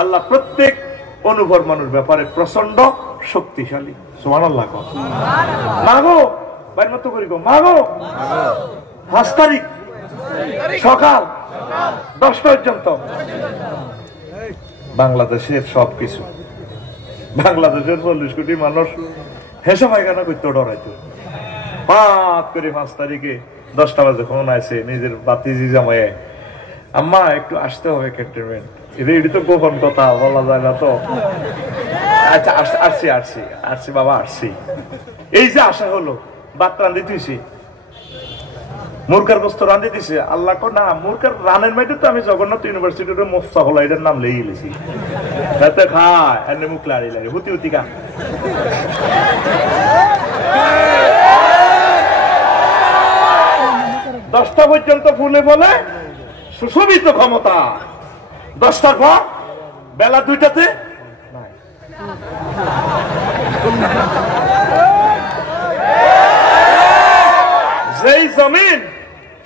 আল্লাহ প্রত্যেক অনুভব মানুষ ব্যাপারে প্রচন্ড শক্তিশালী। সুবহানাল্লাহ। মাগো বাইর মতো করি গো, মাগো 5 তারিখ সকাল 10টা পর্যন্ত বাংলাদেশের সবকিছু, বাংলাদেশের 40 কোটি মানুষ হেসে পায়খানা করতে ডরাইতো। 5 তারিখে 10টা বাজে ফোন আছে নিজের বাতিজি জামাই, আম্মা একটু আসতে হবে ক্যান্টনমেন্ট। এটি তো গোপন কথা, বলা যায় না তো। আচ্ছা আসছি বাবা, আসছি। এই যে আশা হলো, ভাত রান্ধি দিয়েছি, মুরকার বস্তু রান্ধি দিছে। আল্লাহ কো না, মুরকার রানের মাইতে তো আমি জগন্নাথ ইউনিভার্সিটির মোফসা হলো এটার নাম লেগে গেছি। তাতে খায় এনে মুখ লাড়ি লাগে হুতি হুতি কা। 10টা পর্যন্ত ফুলে বলে সুশোভিত ক্ষমতা, 10টার পর বেলা 2টাতে যেই জমিন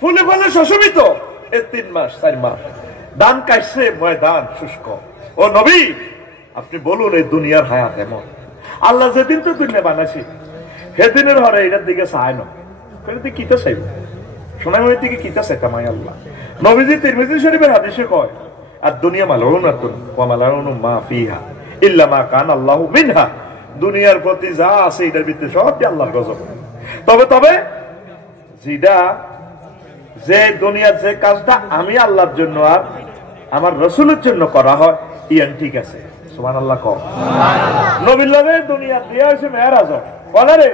ফুলে ফলে সুশোভিত, 3 মাস 4 মাস ধান কাটছে, ময়দান শুষ্ক। ও নবী, আপনি বলুন এই দুনিয়ার হায়াত এমন। আল্লাহ যেদিন তো দুনিয়া বানাইছে সেদিনের হরে এটার দিকে চায় না, কিতা চাইব সোনাময়ের দিকে কিতা চাইতামাই আল্লাহ। নবীজি তিরমিজি শরীফের হাদিসে কয়, আর দুনিয়া মালউনাতুন ওয়া মালাউনু মা ফিহা ইল্লা মা কানা আল্লাহু মিনহা। দুনিয়ার প্রতি যা আছে এটার ভিতরে সবই আল্লাহর গজব। তবে যেটা যে দুনিয়ার যে কাজটা আমি আল্লাহর জন্য আর আমার রাসূলের জন্য করা হয় ইয়ান ঠিক আছে। সুবহানাল্লাহ। কও নবীর লগে দুনিয়া দিয়া হইছে মেরাজ। বলে রে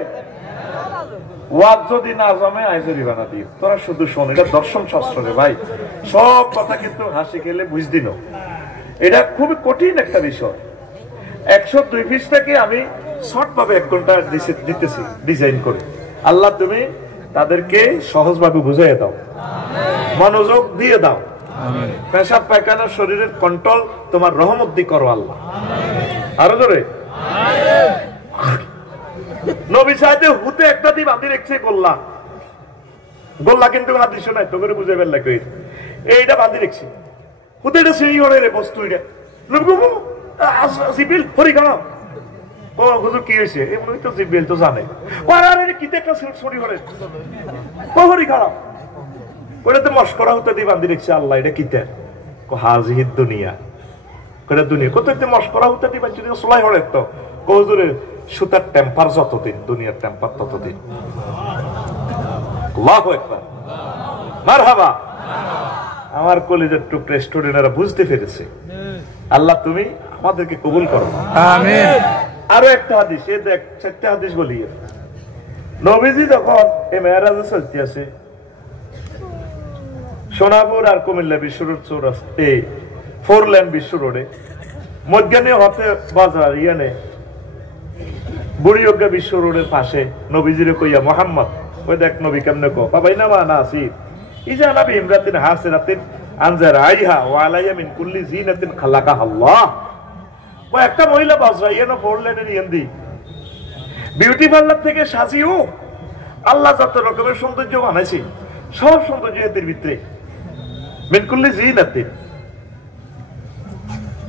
ওয়াজ যদি না জমে আইজরি বানা দিও, তোরা শুধু শোন, এটা দর্শন শাস্ত্র রে ভাই। সব কথা কিন্তু হাসি খেলে বুঝদি না, এটা খুবই কঠিন একটা বিষয়। 102 পৃষ্ঠাকে আমি শর্ট ভাবে 1 ঘন্টা দিতেছি ডিজাইন করে। আল্লাহ তুমি তাদেরকে সহজ ভাবে বুঝাইয়া দাও, মনোযোগ দিয়ে দাও। পেশাব পায়খানা শরীরের কন্ট্রোল তোমার রহমত দিয়ে করো আল্লাহ। আরো জোরে নবী সাহেব হুতে একটা দিয়ে বাঁধি রেখেছে গোল্লা, গোল্লা কিন্তু হাদিস নাই তো করে বুঝে ফেললা কই এইটা বাঁধি রেখেছে হুতে, এটা সেই রে বস্তু। এটা জিবিল হরি খানা ও হুজুর কি হয়েছে, এমনি তো জিবিল তো জানে কিতে একটা ছড়ি করে হরি খারাপ ওটাতে মস্করা হুতে দিয়ে বাঁধি রেখেছে আল্লাহ। এটা কিতে হাজিহিদ দুনিয়া, এটা দুনিয়া কোথায় মস্করা হুতে দিয়ে বাঁধি সোলাই হরে তো হুজুরে সুতার টেম্পার যতদিন, দুনিয়ার টেম্পার ততদিন। আল্লাহু আকবার, মারহাবা। আমার কলিজার টুকরা স্টুডেন্টরা বুঝতে পেরেছে। আল্লাহ তুমি আমাদেরকে কবুল করো, আমিন। আরো একটা হাদিস, এই দেখ 4টা হাদিস বলি। নবীজি যখন এই মেরাজে চলতে আছে, সোনাপুর আর কুমিল্লা বিশ্ব রোড চৌরাস্তা 4 লেন বিশ্ব রোডে মধ্যাহ্নে হতে বাজার ইয়ানে বুড়িয়োগ্যা বিশ্ব রোডের পাশে নবীজিরে কইয়া মোহাম্মদ ওই দেখ নবী কেমনে কো বাবাই না মা নাসি ইজা নবী ইমরাতিন হাসিরাতিন আনজার আইহা ওয়া আলাইয়া মিন কুল্লি জিনাতিন খালাকা আল্লাহ। ও একটা মহিলা বাজরাইয়া না 4 লেনের ইয়ান্দি বিউটি পার্লার থেকে সাজিও আল্লাহ যত রকমের সৌন্দর্য বানাইছে, সব সৌন্দর্য এদের ভিতরে মিন কুল্লি জিনাতিন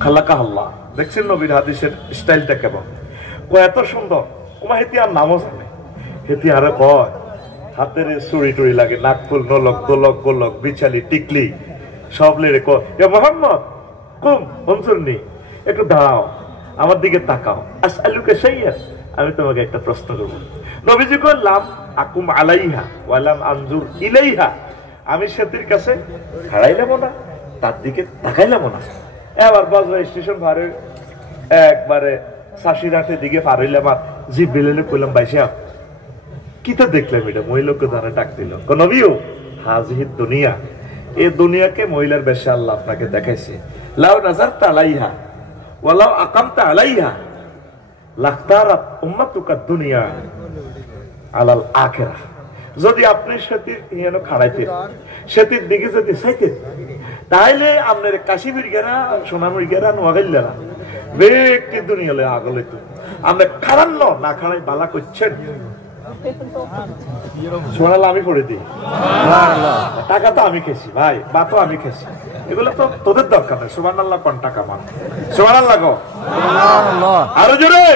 খালাকা আল্লাহ। দেখছেন নবীর হাদিসের স্টাইলটা কেমন, ও এত সুন্দর। ওমা হেতি আর নামও জানে, হেতি আরে কয় হাতের চুরি টুরি লাগে, নাকফুল নলক দোলক গোলক বিচালি টিকলি সব লেড়ে কয় মোহাম্মদ কুম অঞ্চলনি একটু দাঁড়াও, আমার দিকে তাকাও। আসআলুকা শাইআন, আমি তোমাকে একটা প্রশ্ন করব। নবীজি কইলাম আকুম আলাইহা ওয়ালাম আনজুর ইলাইহা, আমি সেতির কাছে খাড়াইলাম না, তার দিকে তাকাইলাম না। এবার বাজরা স্টেশন ভারে একবারে 80-90 দিকে পার হইলাম, আর জিব্রিলে কইলাম বাইশা কিতা দেখলাম এটা, মহিলাকে যারা ডাক দিল নবীও হাজিহিদ দুনিয়া, এই দুনিয়াকে মহিলার বেশে আল্লাহ আপনাকে দেখাইছে। লাউ নাজারতা আলাইহা ওয়ালাউ আকামতা আলাইহা লাখতারাত উম্মাতুকা দুনিয়া আলাল আখিরাহ। যদি আপনি সেতির ইয়ানো খাড়াইতেন, সেতির দিকে যদি চাইতেন, তাহলে আপনার কাশিবির গেরা সোনামুড়ি গেরা নোয়াগাইল না ব্যক্তি দুনিয়ালে আগলে তো আমরা খাড়ান না খাড়াই বালা করছেন। সুবহানাল্লাহ আমি করে দিই। টাকা তো আমি খেয়েছি ভাই, ভাতও আমি খেয়েছি, এগুলো তো তোদের দরকার নেই। সুবহানাল্লাহ কোন টাকা মান, সুবহানাল্লাহ গো, আরো জোরে।